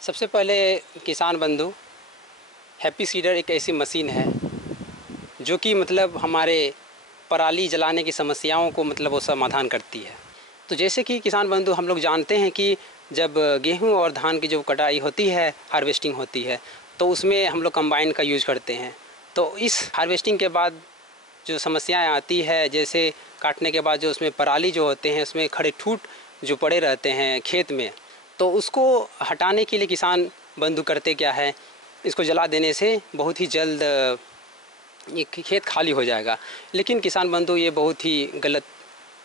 सबसे पहले किसान बंधु, हैप्पी सीडर एक ऐसी मशीन है जो कि मतलब हमारे पराली जलाने की समस्याओं को मतलब वो समाधान करती है। तो जैसे कि किसान बंधु हम लोग जानते हैं कि जब गेहूं और धान की जो कटाई होती है, हार्वेस्टिंग होती है, तो उसमें हम लोग कंबाइन का यूज करते हैं। तो इस हार्वेस्टिंग के बाद जो समस्याएं आती है, जैसे काटने के बाद जो उसमें पराली जो होते हैं, उसमें खड़े ठूट जो पड़े रहते हैं खेत में, तो उसको हटाने के लिए किसान बंधु करते क्या है, इसको जला देने से बहुत ही जल्द ये खेत खाली हो जाएगा। लेकिन किसान बंधु ये बहुत ही गलत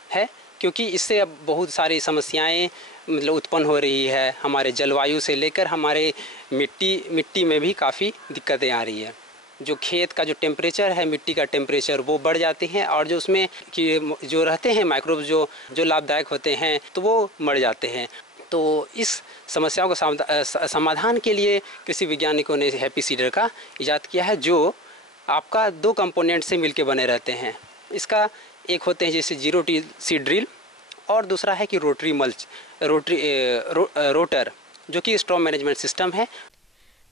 है, क्योंकि इससे अब बहुत सारी समस्याएं मतलब उत्पन्न हो रही है। हमारे जलवायु से लेकर हमारे मिट्टी में भी काफ़ी दिक्कतें आ रही है। जो खेत का जो टेम्परेचर है, मिट्टी का टेम्परेचर, वो बढ़ जाते हैं, और जो उसमें कि जो रहते हैं माइक्रोब जो लाभदायक होते हैं, तो वो मर जाते हैं। तो इस समस्याओं का समाधान के लिए कृषि वैज्ञानिकों ने हैप्पी सीडर का इजाद किया है, जो आपका दो कंपोनेंट से मिलके बने रहते हैं। इसका एक होते हैं जैसे जीरो टी सीड ड्रिल, और दूसरा है कि रोटर, जो कि स्ट्रॉ मैनेजमेंट सिस्टम है।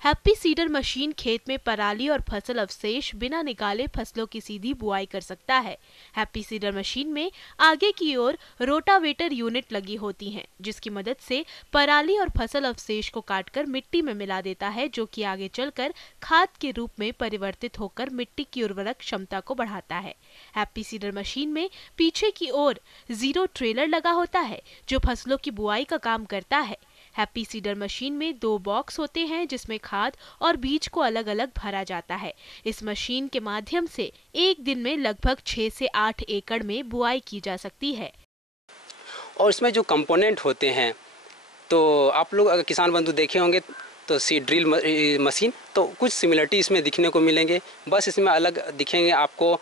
हैप्पी सीडर मशीन खेत में पराली और फसल अवशेष बिना निकाले फसलों की सीधी बुआई कर सकता है। हैप्पी सीडर मशीन में आगे की ओर रोटावेटर यूनिट लगी होती हैं, जिसकी मदद से पराली और फसल अवशेष को काटकर मिट्टी में मिला देता है, जो कि आगे चलकर खाद के रूप में परिवर्तित होकर मिट्टी की उर्वरक क्षमता को बढ़ाता है। हैप्पी सीडर मशीन में पीछे की ओर जीरो ट्रेलर लगा होता है, जो फसलों की बुआई का काम करता है। हैप्पी सीडर मशीन में 2 बॉक्स होते हैं, जिसमें खाद और बीज को अलग अलग भरा जाता है। इस मशीन के माध्यम से एक दिन में लगभग 6 से 8 एकड़ में बुआई की जा सकती है। और इसमें जो कंपोनेंट होते हैं, तो आप लोग अगर किसान बंधु देखे होंगे तो सीड ड्रिल मशीन, तो कुछ सिमिलरिटी इसमें दिखने को मिलेंगे। बस इसमें अलग दिखेंगे आपको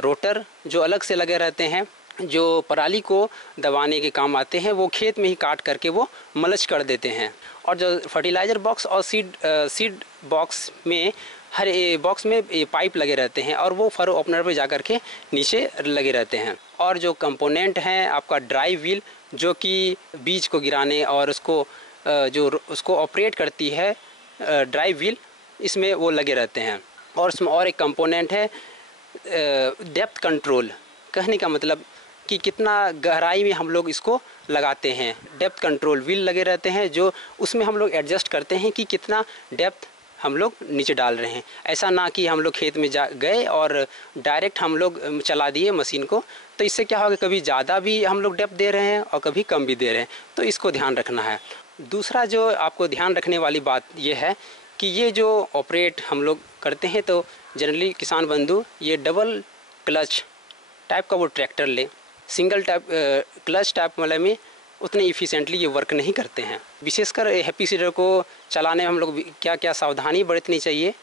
रोटर जो अलग से लगे रहते हैं, जो पराली को दबाने के काम आते हैं, वो खेत में ही काट करके वो मल्च कर देते हैं। और जो फर्टिलाइज़र बॉक्स और सीड बॉक्स में, हर बॉक्स में पाइप लगे रहते हैं, और वो फरो ओपनर पे जा कर के नीचे लगे रहते हैं। और जो कंपोनेंट हैं आपका ड्राई व्हील, जो कि बीज को गिराने और उसको ऑपरेट करती है, ड्राई व्हील, इसमें वो लगे रहते हैं। और उसमें और एक कंपोनेंट है डेप्थ कंट्रोल। कहने का मतलब कि कितना गहराई में हम लोग इसको लगाते हैं। डेप्थ कंट्रोल व्हील लगे रहते हैं, जो उसमें हम लोग एडजस्ट करते हैं कि कितना डेप्थ हम लोग नीचे डाल रहे हैं। ऐसा ना कि हम लोग खेत में गए और डायरेक्ट हम लोग चला दिए मशीन को, तो इससे क्या होगा, कभी ज़्यादा भी हम लोग डेप्थ दे रहे हैं और कभी कम भी दे रहे हैं, तो इसको ध्यान रखना है। दूसरा जो आपको ध्यान रखने वाली बात ये है कि ये जो ऑपरेट हम लोग करते हैं, तो जनरली किसान बंधु ये डबल क्लच टाइप का वो ट्रैक्टर ले, सिंगल टाइप क्लच टाइप वाले में उतने इफ़िशेंटली ये वर्क नहीं करते हैं। विशेषकर हैप्पी सीडर को चलाने में हम लोग क्या क्या सावधानी बरतनी चाहिए,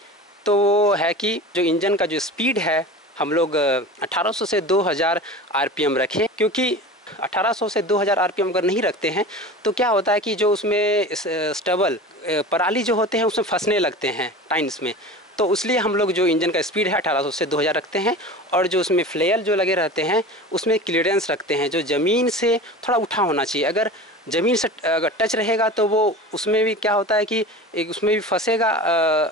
तो वो है कि जो इंजन का जो स्पीड है, हम लोग 1800 से 2000 आरपीएम रखें, क्योंकि 1800 से 2000 आरपीएम अगर नहीं रखते हैं तो क्या होता है कि जो उसमें स्टबल पराली जो होते हैं उसमें फंसने लगते हैं टाइन्स में। तो इसलिए हम लोग जो इंजन का स्पीड है 1800 से 2000 रखते हैं, और जो उसमें फ्लेयर जो लगे रहते हैं उसमें क्लियरेंस रखते हैं, जो ज़मीन से थोड़ा उठा होना चाहिए। अगर ज़मीन से अगर टच रहेगा तो वो उसमें भी क्या होता है कि उसमें भी फंसेगा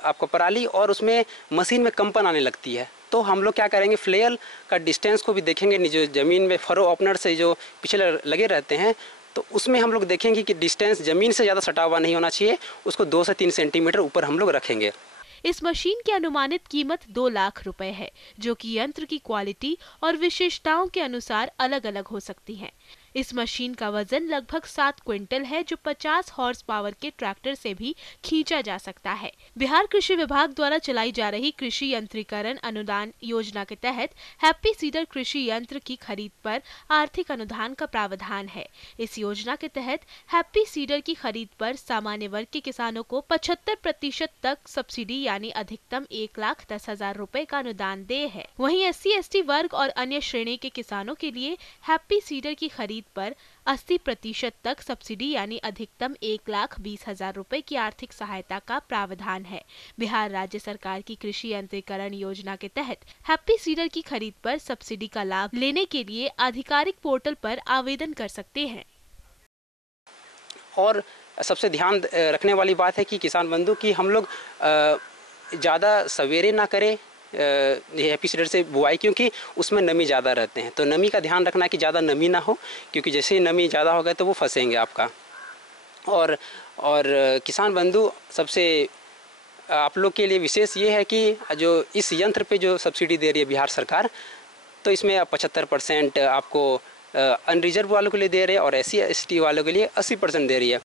आपको पराली, और उसमें मशीन में कंपन आने लगती है। तो हम लोग क्या करेंगे, फ्लेयर का डिस्टेंस को भी देखेंगे, जो ज़मीन में फरो ओपनर से जो पिछले लगे रहते हैं, तो उसमें हम लोग देखेंगे कि डिस्टेंस ज़मीन से ज़्यादा सटा हुआ नहीं होना चाहिए, उसको 2 से 3 सेंटीमीटर ऊपर हम लोग रखेंगे। इस मशीन की अनुमानित कीमत 2 लाख रुपए है, जो कि यंत्र की क्वालिटी और विशेषताओं के अनुसार अलग अलग हो सकती है। इस मशीन का वजन लगभग 7 क्विंटल है, जो 50 हॉर्स पावर के ट्रैक्टर से भी खींचा जा सकता है। बिहार कृषि विभाग द्वारा चलाई जा रही कृषि यंत्रीकरण अनुदान योजना के तहत हैप्पी सीडर कृषि यंत्र की खरीद पर आर्थिक अनुदान का प्रावधान है। इस योजना के तहत हैप्पी सीडर की खरीद पर सामान्य वर्ग के किसानों को 75% तक सब्सिडी यानी अधिकतम 1,10,000 रुपए का अनुदान देय है। वहीं SC/ST वर्ग और अन्य श्रेणी के किसानों के लिए हैप्पी सीडर की खरीद पर 80% तक सब्सिडी यानी अधिकतम 1,20,000 रुपए की आर्थिक सहायता का प्रावधान है। बिहार राज्य सरकार की कृषि यंत्रीकरण योजना के तहत हैप्पी सीडर की खरीद पर सब्सिडी का लाभ लेने के लिए आधिकारिक पोर्टल पर आवेदन कर सकते हैं। और सबसे ध्यान रखने वाली बात है कि किसान बंधु कि हम लोग ज़्यादा सवेरे ना करें हैप्पी सीडर से बुआई, क्योंकि उसमें नमी ज़्यादा रहते हैं। तो नमी का ध्यान रखना कि ज़्यादा नमी ना हो, क्योंकि जैसे ही नमी ज़्यादा हो गए तो वो फंसेंगे आपका। और किसान बंधु सबसे आप लोग के लिए विशेष ये है कि जो इस यंत्र पे जो सब्सिडी दे रही है बिहार सरकार, तो इसमें 75% आपको अनरिजर्व वालों के लिए दे रहे हैं और SC ST वालों के लिए 80% दे रही है।